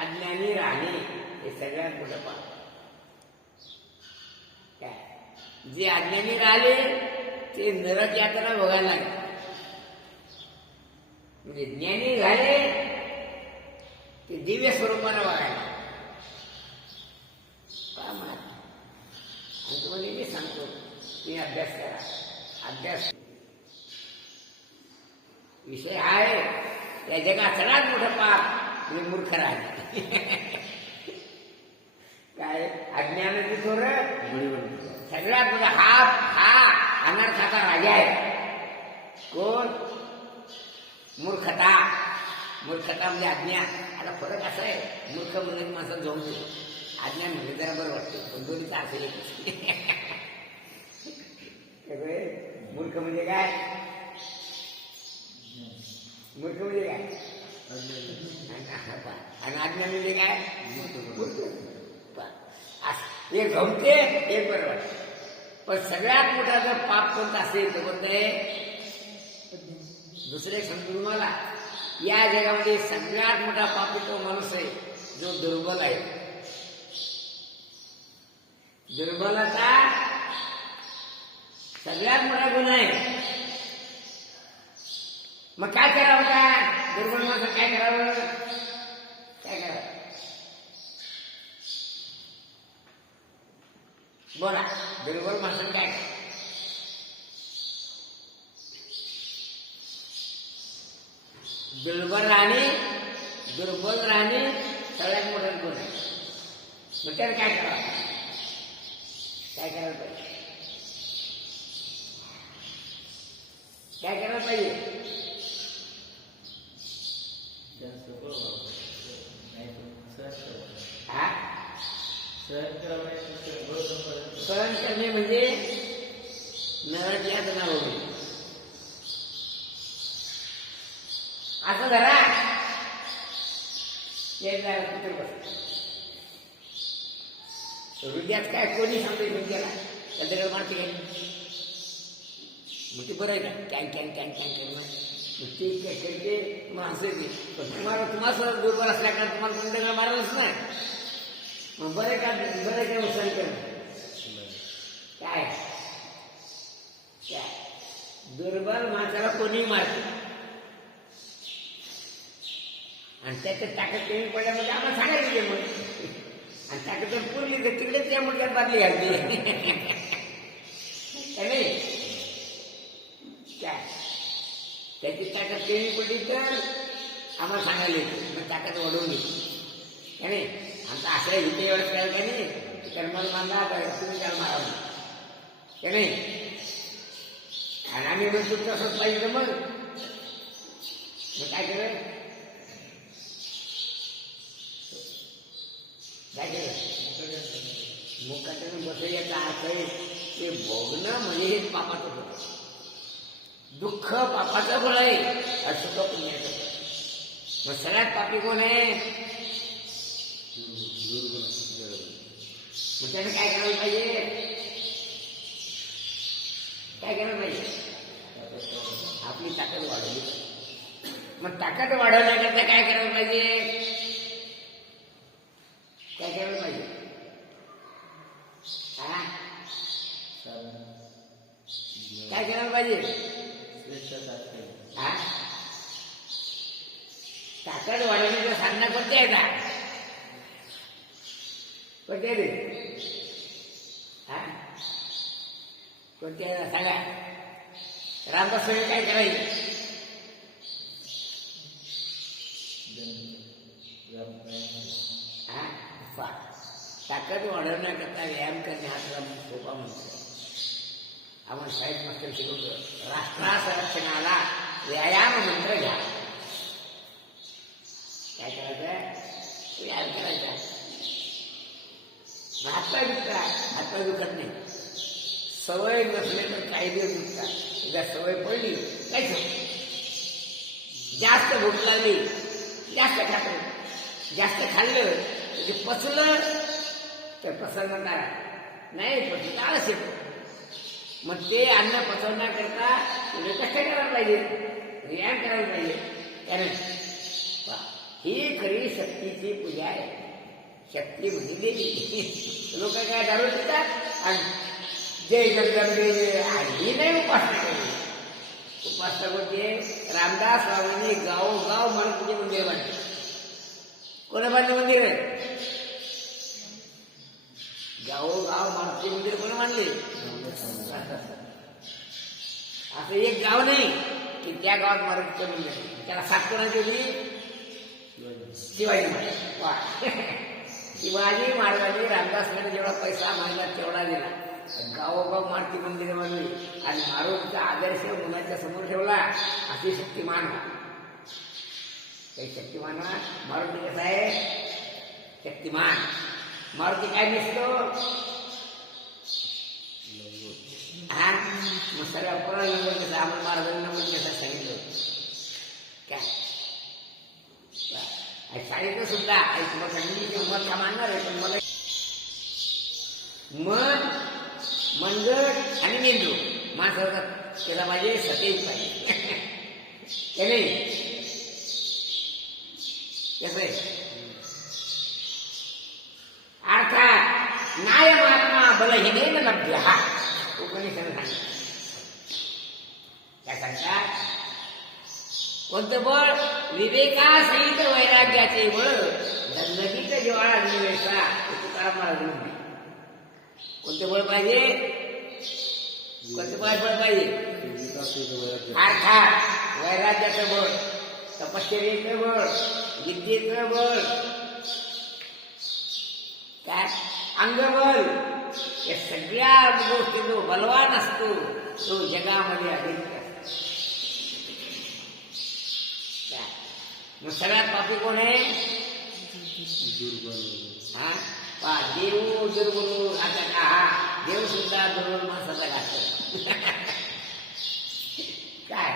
अज्ञानी राहणे हे सगळ्यात मोठं पाप. काय जे अज्ञानी राहिले ते नरक यातना भोगायला लागले, म्हणजे ज्ञानी झाले ते दिव्य स्वरूपानं बघायला. आणि तुम्हाला मी सांगतो तुम्ही अभ्यास करा. अभ्यास विषय आहे या जगात सगळ्यात मोठं पाप म्हणजे मूर्ख राहणे. काय अज्ञानाची थोर सगळ्यात मोठा हा अनर्थाचा राजा आहे. कोण? मूर्खता. मूर्खता म्हणजे अज्ञान. आता फरक असा आहे, मूर्ख म्हणजे माणसं जाऊन देतो, अज्ञान म्हणजे जरा बरं वाटते, पण दोन्हीचा अर्थ येत. मूर्ख म्हणजे काय? मूर्ख म्हणजे काय? आणि अज्ञान म्हणजे काय? एक गमते एक बरं वाटते. पण सगळ्यात मोठा जर पाप कोणता असेल तर कोणतं आहे? दुसरे सांगतो तुम्हाला, या जगामध्ये सगळ्यात मोठा पापी तो माणूस आहे जो दुर्बल आहे. दुर्बलता सगळ्यात मोठा गुन्हा आहे. मग काय करावं? का दुर्बल माणसं काय करावं? काय करावं बोला. दुर्बल माणसं काय? दुर्बल राहणे सगळ्यात मोठा गुन्हा आहे. मग त्याला काय करावं? काय करायला पाहिजे? काय करायला पाहिजे? सहन करणे म्हणजे नरक यातना होणे. असं धरा हृदयात काय कोणी सांगतो हृदयाला त्याच्याकडे मारते काय? मग ते बरं आहे का? Can can can can can मग ते काय करते मग असं ते. पण तुम्हाला दुर्बल असल्याकडे तुम्हाला कोणत्याकडे मारायलाच नाही. मग बरं का? बरं काय सहन करणं? काय काय दुर्बल माणसाला कोणी मारते आणि त्याच्यात ताकद कमी पडल्यामध्ये आम्हाला सांगायला गेले. मग आणि ताकद जर पुरली तर तिकडेच या मुलग्यात बादली घालते. नाही काय त्याची ताकद कमी पडली तर आम्हाला सांगायला येते, मग ताकद वाढवून घेते. नाही आमचा आश्रय इथे एवढंच काय का नाही कर्मल मानला तुम्ही त्याला मारावं का नाही. आणि आम्ही म्हणतो तसंच पाहिजे मग काय केलं? काय केलं? मुखातून बसल्याचा अर्थ ते भोगणं म्हणजे हे पापाचं फळ. दुःख पापाचं फळ आहे, असुख पुण्याचं फळ. मग सगळ्यात पापी कोण आहे? मग त्याने काय करायला पाहिजे? काय करायला पाहिजे? आपली ताकद वाढवली. मग ताकद वाढवण्याकरता काय करायला पाहिजे? काय करायला पाहिजे? काय करायला पाहिजे? ताकद वाढवण्याचं साधना कोणते आहे का? कोणते रे? कोणते आहे सांगा? रामदास स्वामी काय करायचे? ताकद वाढवण्याकरता व्यायाम करणे हा तुला सोपा म्हणतो. आपण साहेब मास्टर शिकवतो, राष्ट्रा संरक्षणाला व्यायाम मंत्र घ्या. काय करायचं व्यायाम करायचा. हातपाय दुखता, हातपाय दुखत नाही. सवय नसले तर काही दिवस दुखतात. एकदा सवय पडली काहीच होत. जास्त भूक लागली जास्त खातो, जास्त खाल्लं तर ते पचलं तर प्रसन्नता नाही, पचलं आळस येतो. मग ते अन्न पचवण्याकरता तुझे कष्ट करायला पाहिजे, व्यायाम करायला पाहिजे. कारण ही खरी शक्तीची पूजा आहे. शक्ती म्हणजे देवी. लोक काय दारू पितात आणि जय जगदंबे ही नाही उपासना केली. उपासना कोणती? रामदास स्वामींनी गावोगाव मारुतीचे मंदिर बांधले. कोणा बांधले मंदिर? गावोगाव मारुतीचे मंदिर कोण बांधले? असं एक गाव नाही की त्या गावात मारुतीचे मंदिर. त्याला सात कोणाची होती? शिवाजी महाराज. शिवाजी महाराजांनी रामदासने जेवढा पैसा मागला तेवढा दिला. गावोगाव मारुती मंदिर बांधली आणि मारुतीचा आदर्श मुलांच्या समोर ठेवला. अशी शक्तिमान काही शक्तिमान मारुती कसा आहे? शक्तिमान. मारुती काय नसतो हा मग सगळ्या पुराण नंबर कसं आम्हाला महाराजांना नंबर कसं सांगितलं काय सांगितलं सुद्धा. तुम्हाला सांगितलं मत मानणार आहे, पण मला मन मनगट आणि मेंदू माणसाचा त्याला माझे सतेज पाहिजे. ते नाही कसं आहे? अर्थात नाय महात्मा बलहीनेन लभ्य. हा उपनिषद सांगतात. काय सांगतात? कोणतं बळ? विवेकासहित वैराग्याचे बळ. नदीत ज्वाळा निवेशा. तुकाराम महाराज म्हणते. कोणतं बळ पाहिजे? कोणतं बळ पाहिजे? अर्थात वैराग्याचं बळ, तपश्चर्येचं बळ, विद्येचं बळ, काय अंगबळ. या सगळ्या गोष्टी जो बलवान असतो तो जगामध्ये अधिक. मग सगळ्यात पापी कोण आहे? हा देव दुर्बल. आता का देव सुद्धा दुर्बल माणसाचा घातला. काय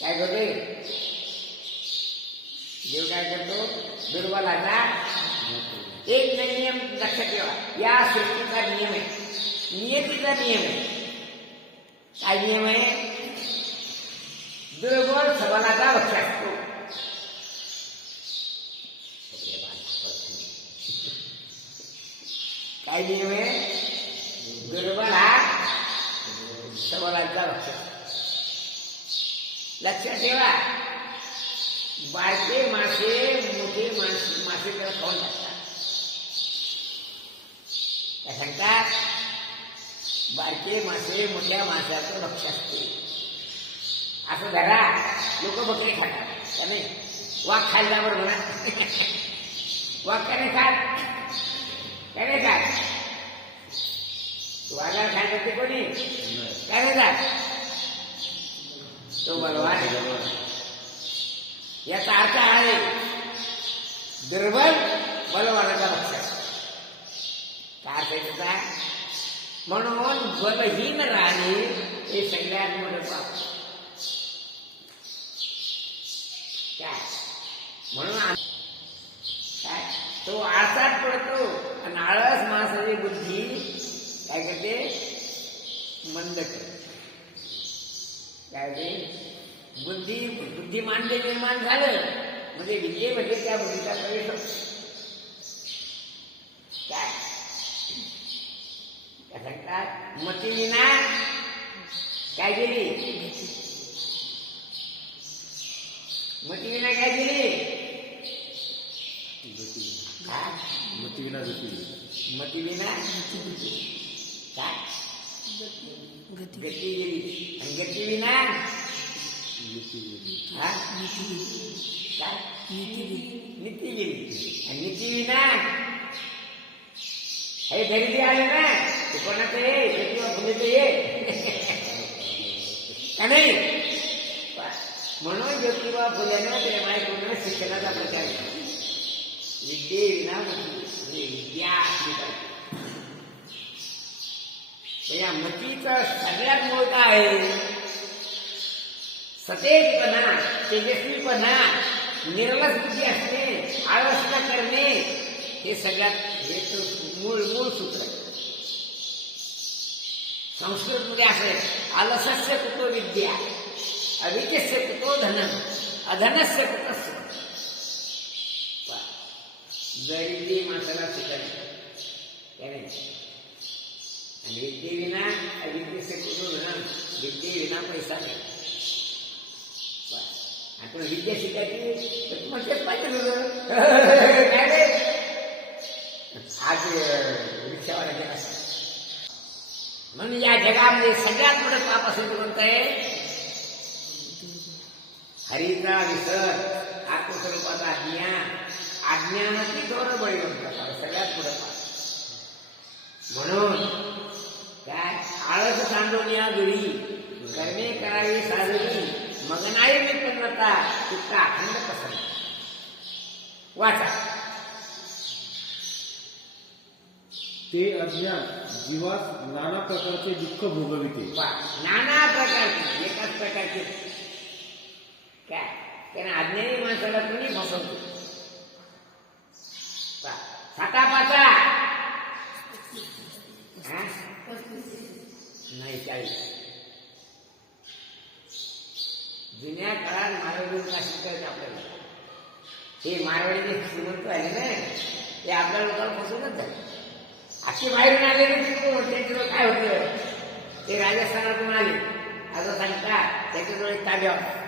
काय करतोय देव? काय करतो? दुर्बलाचा एक नियम लक्षात ठेवा. या सृष्टीचा नियम आहे, नियतीचा नियम आहे. काय नियम आहे? दुर्बल सबलाचा लक्ष असतो. काय नियम आहे? दुर्बल हा सबलाचा लक्ष. लक्षात ठेवा. बारके मासे मोठे मासे त्याला खाऊन टाकतात. काय सांगतात? बारके मासे मोठ्या माशाचं लक्ष असते. असं धरा. लोक बकरी खातात का नाही? वाघ खायला बरोबर ना? वाघ काय नाही खात? काय नाही खात? वाघाला खायला ते कोणी काय नाही खात? तो बलवान. याचा अर्थ आहे दुर्बल बलवानाचा लक्ष. काय त्याचा? म्हणून बलहीन राहणे हे सगळ्यात मोठं पाप. काय म्हणून काय तो आळसात पडतो. आणि आळस माणसाची बुद्धी काय करते? मंद करते. काय ते? बुद्धिमान जे निर्माण झालं म्हणजे विद्येमध्ये त्या बुद्धीचा प्रवेश होतो. काय सांगतात? मतीविना काय केली? मतीविना काय केली? मतीविना काय गती गेली. आणि गतीविना नीती गेली. आणि नीतीविना हे घरी आले ना ते कोणाचं ये किंवा फुलेचं ये का नाही? म्हणून ज्योतिबा फुलेनं प्रेमाईकडून शिक्षणाचा प्रचार केला. विद्येविना मती, म्हणजे विद्या असली पाहिजे. या मतीचं सगळ्यात मूळ काय आहे? सतेजपणा, तेजस्वीपणा, निर्लस बुद्धी असणे, आळस न करणे, हे सगळ्यात हे मूळ सूत्र आहे. संस्कृतमध्ये असं आहे, अलसस्य कुतो विद्या, अविद्यस्य कुतो धनम, अधनस्य कुतस्य. गरीबी माणसाला शिकायला त्याने, आणि विद्येविना अविद्यस्य कुतो धनम, विद्येविना पैसा नाही. आता विद्या शिकायची तर तुम्हाला तेच पाहिजे होतं. काय रे आज रिक्षावाला जग असं. म्हणून या जगामध्ये सगळ्यात मोठं पाप असेल तर कोणतं आहे? हरीचा विसर, आत्मस्वरूपाचा अज्ञानाची थोडं बळी म्हणतात सगळ्यात मोठं पाप. म्हणून काय आळस सांडोनिया जुळी, कर्मे करावी साजरी, मग नाही विपन्नता तिथं अखंड पसंत. वाचा. ते अज्ञान जीवास नाना प्रकारचे दुःख भोगविते. नाना प्रकारचे, एकाच प्रकारचे काय त्याने अज्ञानी माणसाला कोणी फसवतो. सातापाचा नाही 40. जुन्या काळात मारवाडी का शिकायचं आपल्याला. हे मारवाडी जे श्रीमंत आले ना ते आपल्या लोकांना फसवूनच झाले. अशी बाहेरून आलेले त्यांच्याजवळ काय होतं, ते राजस्थानातून आले असं सांगतात. त्याच्याजवळ एक ताब्या होता.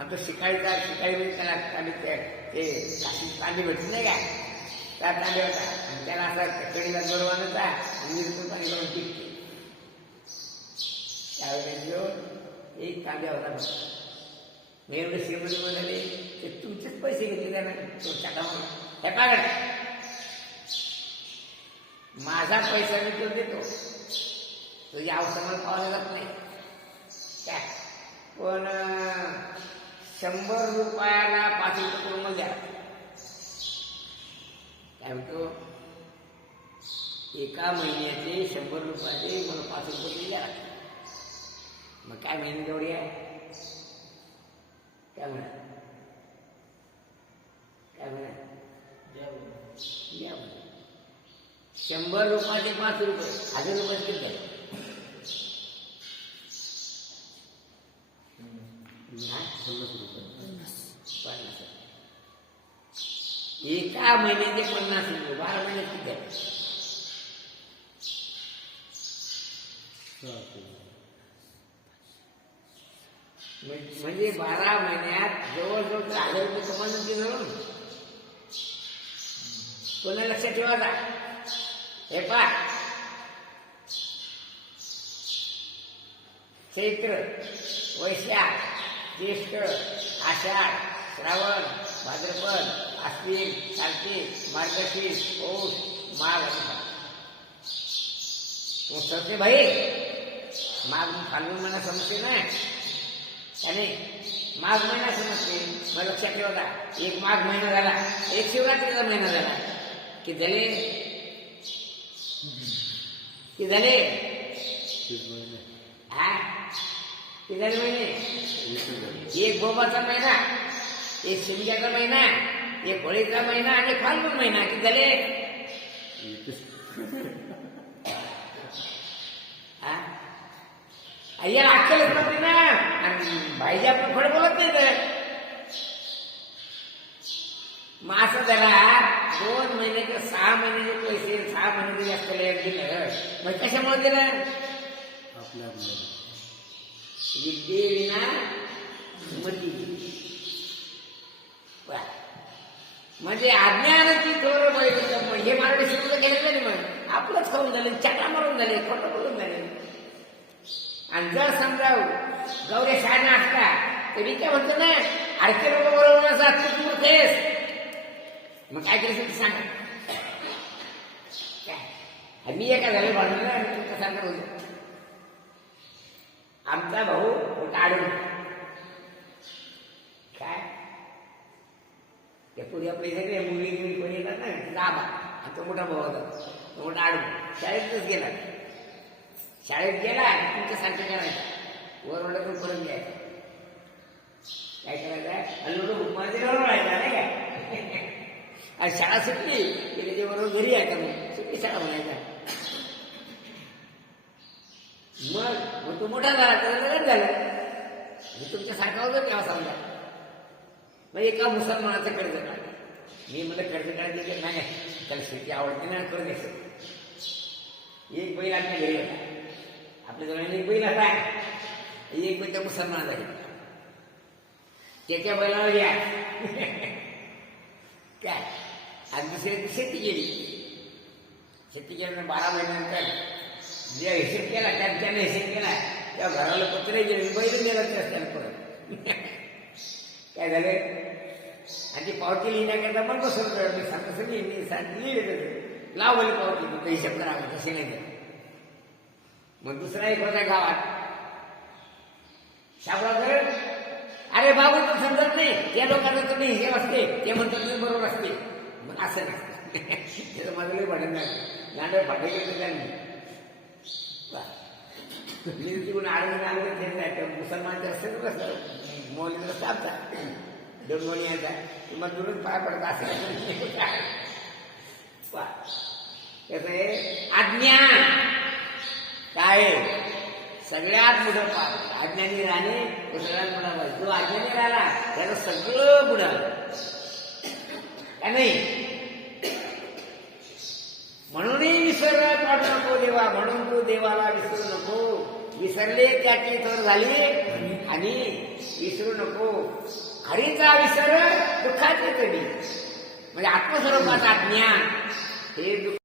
आमचं शिकाळी म्हणजे त्याला ताबी ते काशीत तांबे भेटत नाही का, त्या तांबे होता. आणि त्याला असा कडीला जोडवा नव्हता आणि पाणी करून पिकते. त्यावेळेस एक तांब्या होता. मी एवढे श्रीमंत म्हणाले ते तुमचेच पैसे घेतले त्यानं तो टाका म्हणून. हे पागड माझा पैसा मी तो देतो, तुझी अवसर पावला जात नाही काय. पण 100 रुपयाला 5 रुपये करून मग द्या. काय म्हणतो, एका महिन्याचे 100 रुपयाचे मला 5 रुपये द्या. मग काय महिने तेवढी आहे काय म्हणा, काय म्हणा या 100 रुपयाचे 5 रुपये 1000 रुपये किती झाले. एका महिन्याचे 50 रुपये 12 महिन्यात किती झाले. म्हणजे 12 महिन्यात जवळजवळ 1000 रुपये कमावून ते धरून कोणा लक्षात ठेवायचा. हे पा चैत्र, वैशाख, ज्येष्ठ, आषाढ, श्रावण, भाद्रपद, आश्विन, कार्तिक, मार्गशीर्ष, पौष, माघ आणि भाई माघ फाल्गुन महिना समजते ना त्याने. माघ महिना समजते. मग लक्षात ठेवा, एक माघ महिना झाला, एक शिवरात्रीचा महिना झाला की झाले की झाले हा की झाले महिने. एक बोबाचा महिना, एक शिमग्याचा महिना, एक होळीचा महिना आणि फाल्गुन महिना की झाले. याला अक्कलच नव्हती ना. आणि भाईजी आपण खरं बोलत नाही तर मग असं झाला 2 महिन्याचे 6 महिन्याचे पैसे 6 महिन्याचे जास्त दिलं. मग कशामुळे दिलं? आपल्या विद्येविना मती. म्हणजे अज्ञानाची थोर बळी. हे मारडे शिकवलं गेलं नाही. मग आपलंच खाऊन झाले, चाटा मारून झाले, खोटं बोलून झाले. आणि जर समजा गौऱ्या शाळेने असला तर मी काय म्हणतो ना, अडके लोक बरोबर असतात तू मूर्खेस. मग काय करायचं सांगा. काय मी एका झाले भांडलं आणि तुमचं सांगत होतो. आमचा भाऊ होता आडून काय त्या पुढे आपले सगळे मुली कोणी येतात ना तिचा आबा आणि तो मोठा भाऊ होता तो मोठा आडू शाळेतच गेला शाळेत गेला तुमच्यासारखं करायचं वर ओढतून परत घ्यायचं काय करायचं हल्लो उपमाचे राहायचा नाही काय आणि शाळा सुटली की त्याच्याबरोबर घरी यायचा मग सुटली शाळा म्हणायचा मग तो मोठा झाला त्याला लग्न झालं तुमच्यासारखा होतं तेव्हा समजा मग एका मुसलमानाचं कर्ज काढलं मी म्हणलं कर्ज काढायचं नाही त्याला शेती आवडते ना करू द्यायचं एक बैल आपल्या घरी होता आपल्या जवळ एक बैल होता एक बैल त्या मुसलमानाचा घेतला त्याच्या बैलावर या काय आज दुसऱ्या दिवशी शेती केली शेती केल्यानंतर 12 महिन्यानंतर जे हिशेब केला त्याने हिशेब केला त्या घराला पत्र गेले बैल गेला त्याला परत काय झालं आणि ती पावती लिहिण्याकरता पण बसवलं मी सांगतो मी लिहिले लावली पावती तो हिशेब करावा तसे नाही गेलं मग दुसरा एक होता गावात शाबरावर अरे बाबू तू समजत नाही त्या लोकांना तुम्ही हिशेब असते ते म्हणतात तुम्ही बरोबर असते मग असं नसतं त्याचं माझं लई भांडण नाही गांडं भांडे गेलं त्यांनी मी तिकडून आडून आलं घेत नाही त्या मुसलमानच्या असतं कसं मौलीला सापता 2 मोली यायचा मग दुरून पाय पडत असं कसं आहे अज्ञान काय सगळ्यात मोठं पाप अज्ञानी राहणे तो सगळ्यात मोठा पाप जो अज्ञानी राहिला त्याचं सगळं बुडालं का नाही म्हणूनही विसरला पाठू नको देवा म्हणून तू देवाला विसरू नको विसरले त्याची थोर झाली आणि विसरू नको हरीचा विसर दुःखाचे कधी म्हणजे आत्मस्वरूपाचा ज्ञान हे